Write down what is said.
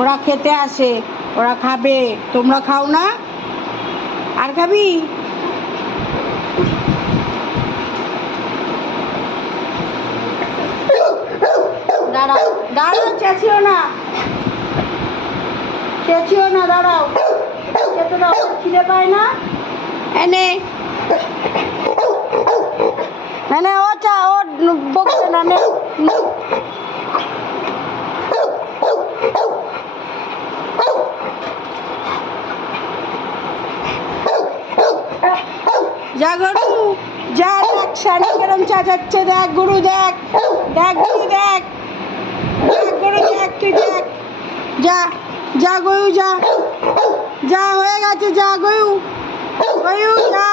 ওরা খেতে আসে, ওরা খাবে, তোমরা খাও না? আর খাবি? দাঁড়াও দাঁড়াও, চেঁচিও না, চেঁচিও না, দাঁড়াও, খেতে দাও, খিদে পায় না? এনে এনে ও চা, ও বকছে না, নে যা গরু যা, দেখ সানি কেরম চাচাচ্ছে, দেখ গরু, দেখ দেখ গরু, দেখ দেখ গরু, দেখ তুই, দেখ, যা যা গরু, যা যা, হয়ে গেছে, যা গরু, গরু যা।